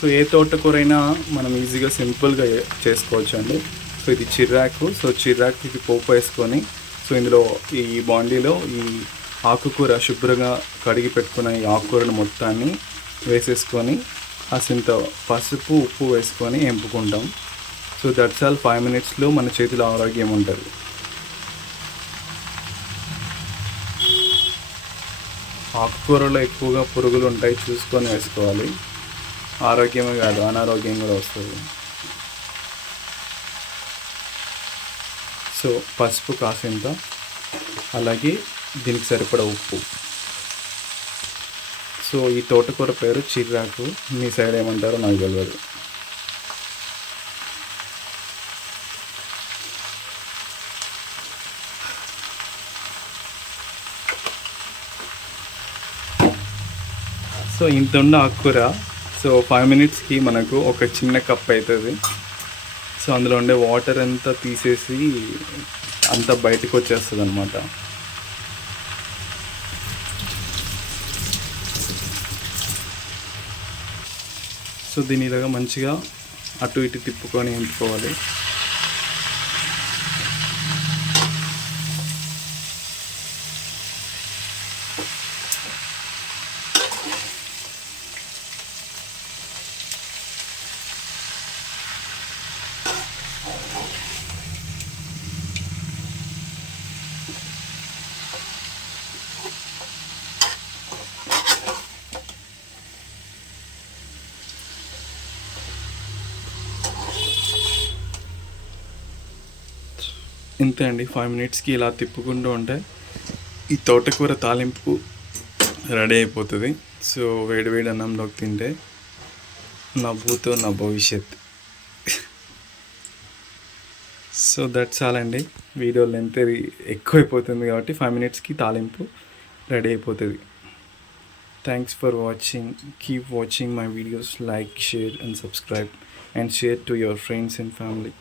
So ఏ తోటకూరైనా మనం ఈజీగా సింపుల్గా చేసుకోవచ్చు అండి సో ఇది చిర్రాకు. సో చిర్రాకుకి పోపు వేసుకొని సో ఇందులో ఈ బాండీలో ఈ ఆకుకూర శుభ్రంగా కడిగి పెట్టుకున్న ఈ ఆకుకూరను మొత్తాన్ని వేసేసుకొని అసింత పసుపు ఉప్పు వేసుకొని ఎంపుకుంటాం. సో దట్స్ ఆల్ ఫైవ్ మినిట్స్లో మన చేతిలో ఆరోగ్యం ఉంటుంది. ఆకుకూరలో ఎక్కువగా పురుగులు ఉంటాయి చూసుకొని వేసుకోవాలి. ఆరోగ్యమే కాదు అనారోగ్యం కూడా వస్తుంది. సో పసుపు కాసింత అలాగే దీనికి సరిపడా ఉప్పు. సో ఈ తోటకూర పేరు చిర్రాకు. మీ సైడ్ ఏమంటారో నాకు తెలియదు సో ఇంత ఉన్న ఆకుకూర. సో ఫైవ్ మినిట్స్కి మనకు ఒక చిన్న కప్ అవుతుంది సో అందులో ఉండే వాటర్ అంతా తీసేసి అంతా బయటకు వచ్చేస్తుంది అనమాట సో దీని ఇలాగా మంచిగా అటు ఇటు తిప్పుకొని ఎంచుకోవాలి. ఇంతే అండి. ఫైవ్ మినిట్స్కి ఇలా తిప్పుకుంటూ ఉంటే ఈ తోటకూర తాలింపు రెడీ అయిపోతుంది. సో వేడి వేడి అన్నంలోకి తింటే నవ్వుతో నా భవిష్యత్. సో దట్స్ ఆల్ అండి. వీడియో లెంత్ ఎక్కువైపోతుంది కాబట్టి ఫైవ్ మినిట్స్కి తాలింపు రెడీ అయిపోతుంది. Thanks for watching keep watching my videos like share and subscribe and share to your friends and family